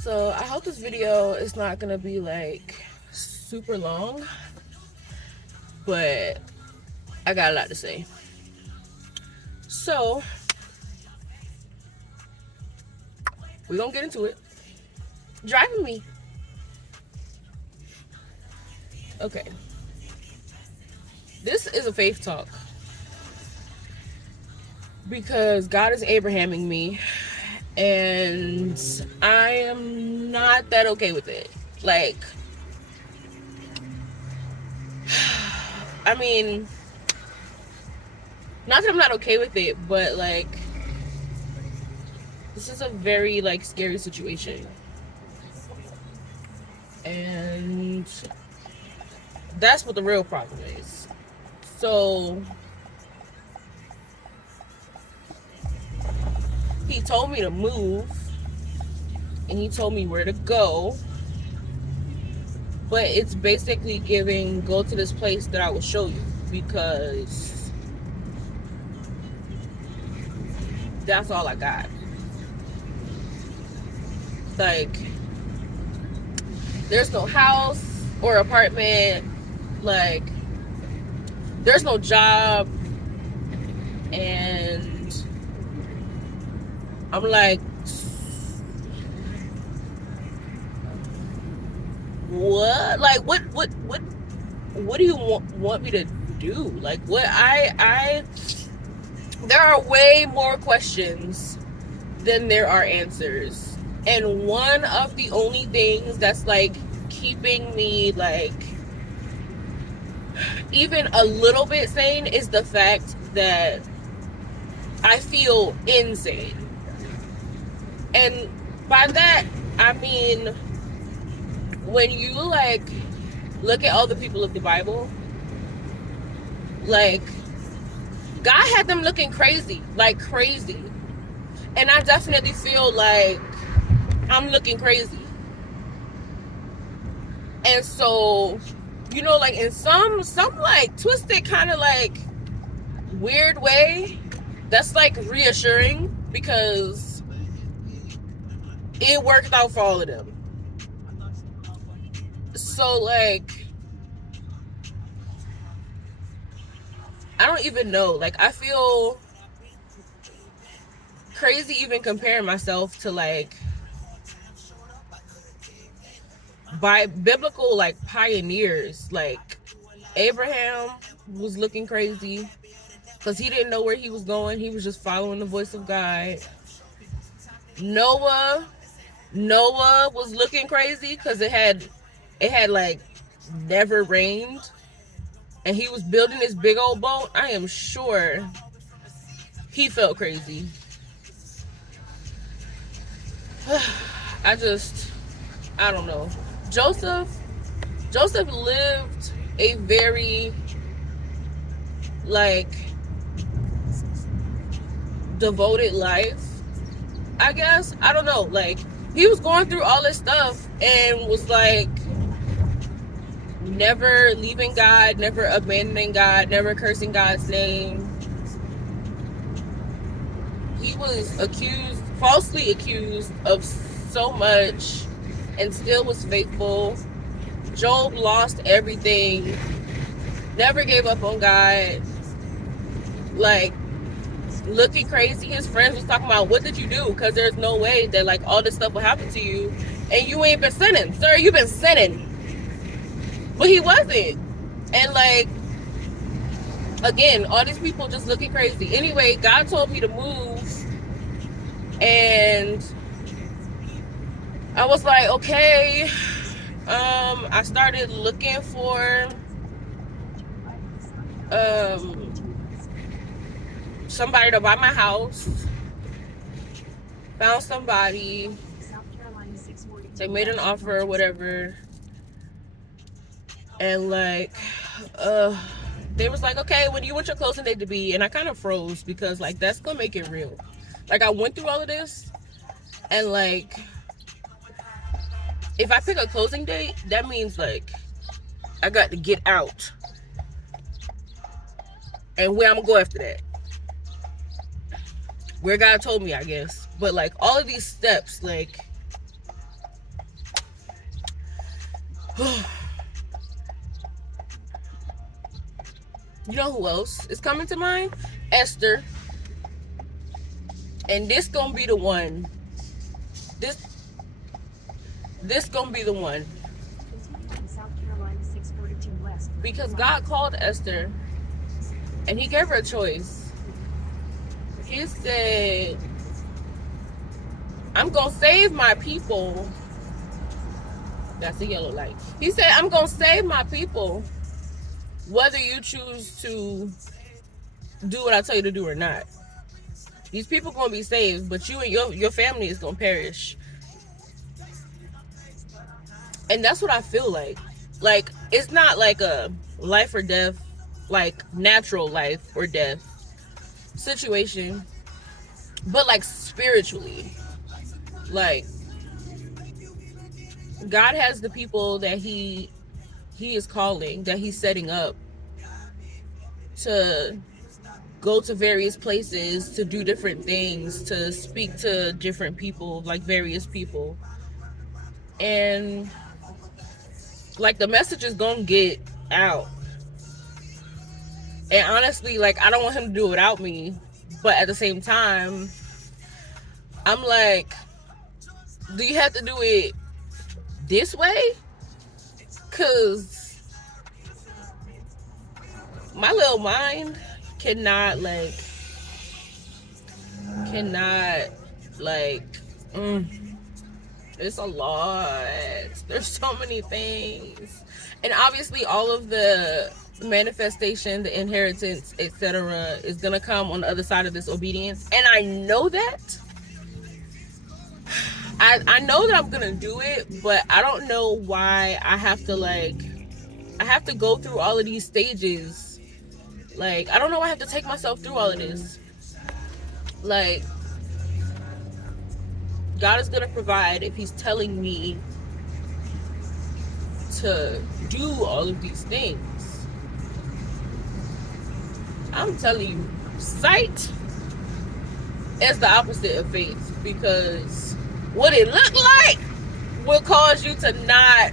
So I hope this video is not gonna be like super long, but I got a lot to say. So we're gonna get into it. Driving me. Okay. This is a faith talk because God is Abrahaming me, and I am not that okay with it. Like, I mean, not that I'm not okay with it, but like, this is a very like scary situation, and that's what the real problem is. So he told me to move, and he told me where to go, but it's basically giving go to this place that I will show you, because that's all I got. Like, there's no house or apartment, like there's no job, and I'm like, what? Like, what do you want me to do? Like, what? There are way more questions than there are answers, and one of the only things that's like keeping me like even a little bit sane is the fact that I feel insane. And by that, I mean, when you like look at all the people of the Bible, like, God had them looking crazy, like crazy. And I definitely feel like I'm looking crazy. And so, you know, like in some like twisted kind of like weird way, that's like reassuring, because it worked out for all of them. So like, I don't even know. Like, I feel crazy even comparing myself to like by biblical like pioneers. Like, Abraham was looking crazy because he didn't know where he was going. He was just following the voice of God. Noah was looking crazy because it had like never rained, and he was building this big old boat. I am sure he felt crazy. I don't know. Joseph lived a very like devoted life, I guess. I don't know. Like, he was going through all this stuff and was like never leaving God, never abandoning God, never cursing God's name. He was falsely accused of so much, and still was faithful. Job lost everything, never gave up on God, like looking crazy. His friends was talking about, what did you do? Because there's no way that like all this stuff will happen to you and you ain't been sinning. Sir, you've been sinning. But he wasn't. And like, again, all these people just looking crazy. Anyway, God told me to move, and I was like, okay. I started looking for somebody to buy my house. Found somebody. They made an offer or whatever. And like, they was like, okay, when do you want your closing date to be? And I kind of froze, because like, that's gonna make it real. Like, I went through all of this, and like, if I pick a closing date, that means like I got to get out, and where I'm gonna go after that, where God told me, I guess. But like, all of these steps, like, You know who else is coming to mind? Esther. And this gonna be the one. This gonna be the one. Because God called Esther and he gave her a choice. He said, I'm gonna save my people. That's a yellow light. He said, I'm gonna save my people whether you choose to do what I tell you to do or not. These people gonna be saved, but you and your family is gonna perish. And that's what I feel like. Like, it's not like a life or death, like natural life or death situation, but like spiritually. Like, God has the people that he is calling, that he's setting up to go to various places, to do different things, to speak to different people, like various people. And like, the message is gonna get out. And honestly, like, I don't want him to do it without me, but at the same time, I'm like, do you have to do it this way? Cause my little mind cannot like it's a lot. There's so many things. And obviously all of the manifestation, the inheritance, etc., is gonna come on the other side of this obedience. And I know that. I know that I'm gonna do it, but I don't know why I have to go through all of these stages. Like, I don't know why I have to take myself through all of this. Like, God is gonna provide if he's telling me to do all of these things. I'm telling you, sight is the opposite of faith, because what it looked like will cause you to not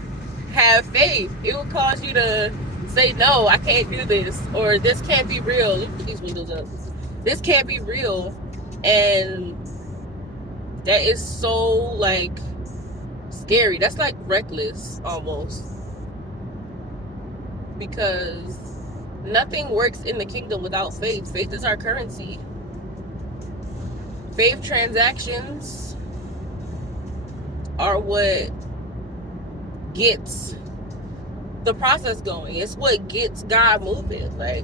have faith. It will cause you to say, no, I can't do this, or this can't be real. Let me put these windows up. This can't be real. And that is so like scary. That's like reckless almost, because nothing works in the kingdom without faith. Faith is our currency. Faith transactions are what gets the process going. It's what gets God moving. Like,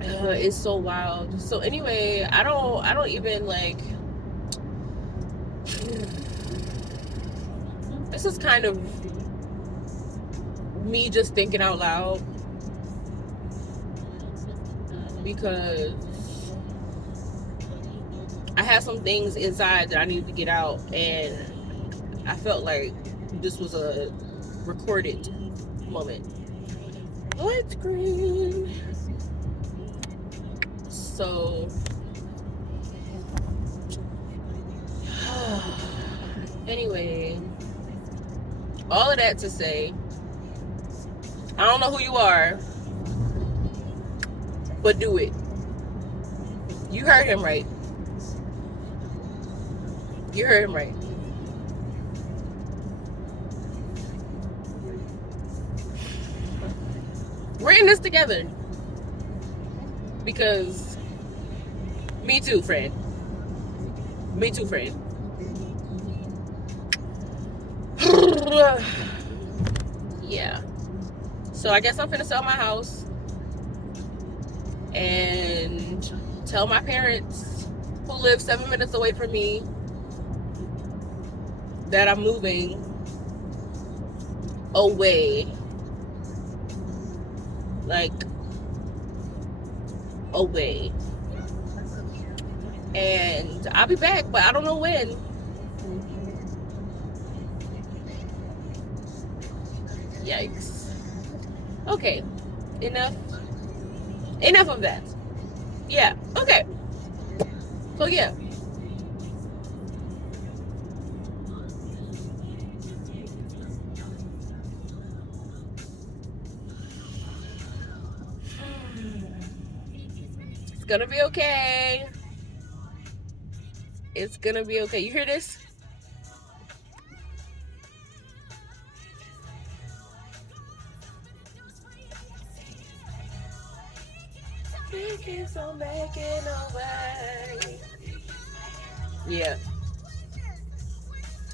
it's so wild. So anyway, I don't even like. This is kind of me just thinking out loud, because I had some things inside that I needed to get out, and I felt like this was a recorded moment. Light's green. So anyway, all of that to say, I don't know who you are, but do it. You heard him right. You heard him right. We're in this together. Because me too, friend. Me too, friend. Yeah. So I guess I'm finna sell my house and tell my parents, who live 7 minutes away from me, that I'm moving away. Like, away. And I'll be back, but I don't know when. Yikes. Okay. Enough of that. Yeah. Okay. So yeah. It's gonna be okay. It's gonna be okay. You hear this? He keeps on making a way. Yeah.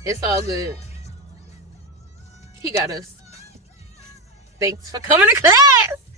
It's all good. He got us. Thanks for coming to class.